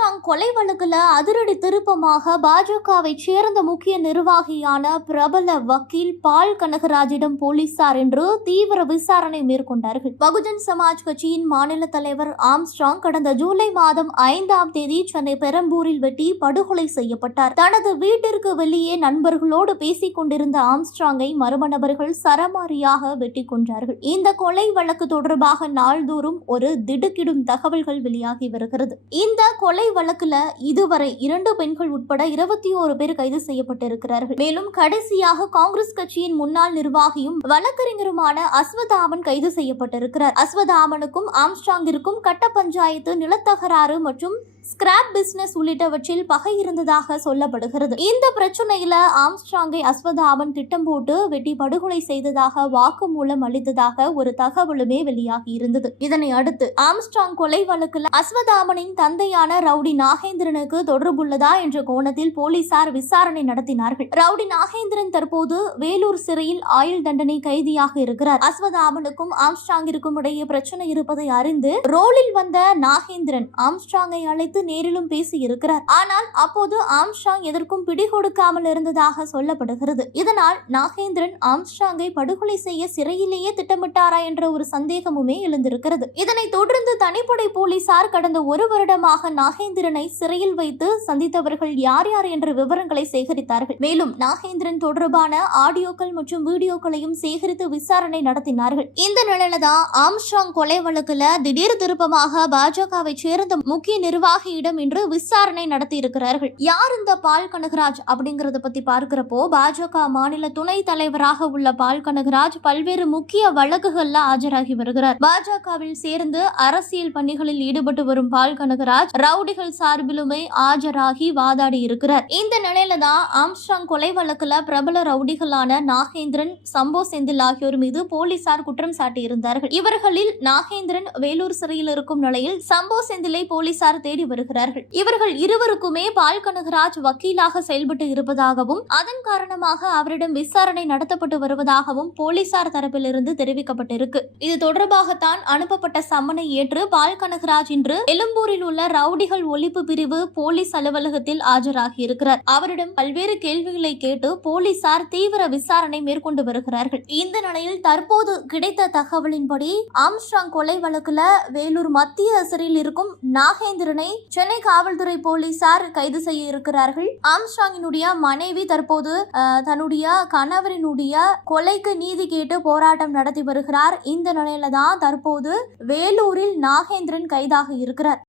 Armstrong கொலை வழக்கில் அதிரடி திருப்பமாக பாஜகவை சேர்ந்த முக்கிய நிர்வாகியான பிரபல வக்கீல் பால் கனகராஜிடம் போலீசார் இன்று தீவிர விசாரணை மேற்கொண்டார்கள். பகுஜன் சமாஜ் கட்சியின் மாநில தலைவர் ஆம்ஸ்ட்ராங் கடந்த ஜூலை மாதம் ஐந்தாம் தேதி சென்னை பெரம்பூரில் வெட்டி படுகொலை செய்யப்பட்டார். தனது வீட்டிற்கு வெளியே நண்பர்களோடு பேசிக் கொண்டிருந்த ஆம்ஸ்ட்ராங்கை மர்ம நபர்கள் சரமாரியாக வெட்டி கொன்றார்கள். இந்த கொலை வழக்கு தொடர்பாக நாள்தோறும் ஒரு திடுக்கிடும் தகவல்கள் வெளியாகி வருகிறது. இந்த கொலை வழக்குல இதுவரை இரண்டு பெண்கள் உட்பட இருபத்தி ஓரு பேர் கைது செய்யப்பட்டிருக்கிறார்கள். மேலும் கடைசியாக காங்கிரஸ் கட்சியின் முன்னாள் நிர்வாகியும் வழக்கறிஞருமான அஸ்வதாமன் கைது செய்யப்பட்டிருக்கிறார். அஸ்வதாமனுக்கும் ஆம்ஸ்டாங்கிற்கும் கட்ட பஞ்சாயத்து நிலத்தகராறு மற்றும் ஸ்கிராப் பிசினஸ் உள்ளிட்டவற்றில் பகை இருந்ததாக சொல்லப்படுகிறது. இந்த பிரச்சனையில ஆம்ஸ்ட்ராங்கை அஸ்வதாமன் திட்டம் போட்டு வெட்டி படுகொலை செய்ததாக வாக்குமூலம் அளித்ததாக ஒரு தகவலுமே வெளியாகி இருந்தது. இதனை அடுத்து ஆம்ஸ்ட்ராங் கொலை வழக்கில் அஸ்வதாமனின் தந்தையான ரவுடி நாகேந்திரனுக்கு தொடர்புள்ளதா என்ற கோணத்தில் போலீசார் விசாரணை நடத்தினார்கள். ரவுடி நாகேந்திரன் தற்போது வேலூர் சிறையில் ஆயுள் தண்டனை கைதியாக இருக்கிறார். அஸ்வதாமனுக்கும் ஆம்ஸ்டாங்கிற்கும் இடையே பிரச்சனை இருப்பதை அறிந்து ரோலில் வந்த நாகேந்திரன் ஆம்ஸ்டாங்கை அழைத்து நேரிலும் பேசி இருக்கிறார் ஆனால் அப்போது ஆம்ஸ்டாங் எதற்கும் பிடி கொடுக்காமல் இருந்ததாக சொல்லப்படுகிறது. இதனால் நாகேந்திரன் ஆம்ஸ்டாங்கை படுகொலை செய்ய சிறையிலேயே திட்டமிட்டாரா என்ற ஒரு சந்தேகமுமே எழுந்திருக்கிறது. இதனை தொடர்ந்து தனிப்படை போலீசார் கடந்த ஒரு வருடமாக நாகேந்திரனை சிறையில் வைத்து சந்தித்தவர்கள் யார் யார் என்ற விவரங்களை சேகரித்தார்கள். மேலும் நாகேந்திரன் தொடர்பான ஆடியோக்கள் மற்றும் வீடியோக்களையும் சேகரித்து விசாரணை நடத்தினார்கள். இந்த நிலையில தான் ஆம்ஸ்ட்ராங் கொலை வழக்குல திடீர் திருப்பமாக பாஜகவை சேர்ந்த முக்கிய நிர்வாகியிடம் இன்று விசாரணை நடத்தி இருக்கிறார்கள் யார் இந்த பால் கனகராஜ் அப்படிங்கறத பத்தி பார்க்கிறப்போ பாஜக மாநில துணை தலைவராக உள்ள பால் கனகராஜ் பல்வேறு முக்கிய வழக்குகள்ல ஆஜராகி வருகிறார். பாஜகவில் சேர்ந்து அரசியல் பணிகளில் ஈடுபட்டு வரும் பால் கனகராஜ் ரவுடிகள் சார்பிலுமே ஆஜராகி வாதாடி இருக்கிறார். இந்த நிலையில தான் ஆம்ஸ்ட்ராங் கொலை வழக்குல பிரபல ரவுடிகளான நாகேந்திரன் சம்போ செந்தில் ஆகியோர் மீது போலீசார் குற்றம் சாட்டியிருந்தார்கள். இவர்களில் நாகேந்திரன் வேலூர் சிறையில் இருக்கும் நிலையில் சம்போ செந்திலை போலீசார் தேடி வருகிறார்கள். இவர்கள் இருவருக்குமே பால் கனகராஜ் வக்கீலாக செயல்பட்டு இருப்பதாகவும் அதன் காரணமாக அவரிடம் விசாரணை நடத்தப்பட்டு வருவதாகவும் போலீசார் தரப்பிலிருந்து தெரிவிக்கப்பட்டிருக்கு. இது தொடர்பாகத்தான் அனுப்பப்பட்ட சம்மனை ஏற்று பால் கனகராஜ் இன்று எழும்பூரில் உள்ள ரவுடிகள் ஒழிப்பு பிரிவு போலீஸ் அலுவலகத்தில் ஆஜராகியிருக்கிறார். அவரிடம் பல்வேறு கேள்விகளை கேட்டு போலீசார் தீவிர விசாரணை மேற்கொண்டு வருகிறார்கள். இந்த நிலையில் தற்போது கிடைத்த தகவலின்படி ஆம்ஸ்ட்ராங் கொலை வழக்குல வேலூர் மத்திய சிறையில் இருக்கும் நாகேந்திரனை சென்னை காவல்துறை போலீசார் கைது செய்ய இருக்கிறார்கள். ஆம்ஸ்ட்ராங்கினுடைய மனைவி தற்போது தன்னுடைய கணவரினுடைய கொலைக்கு நீதி கேட்டு போராட்டம் நடத்தி வருகிறார். இந்த நிலையில தான் தற்போது வேலூரில் நாகேந்திரன் கைதாக இருக்கிறார்.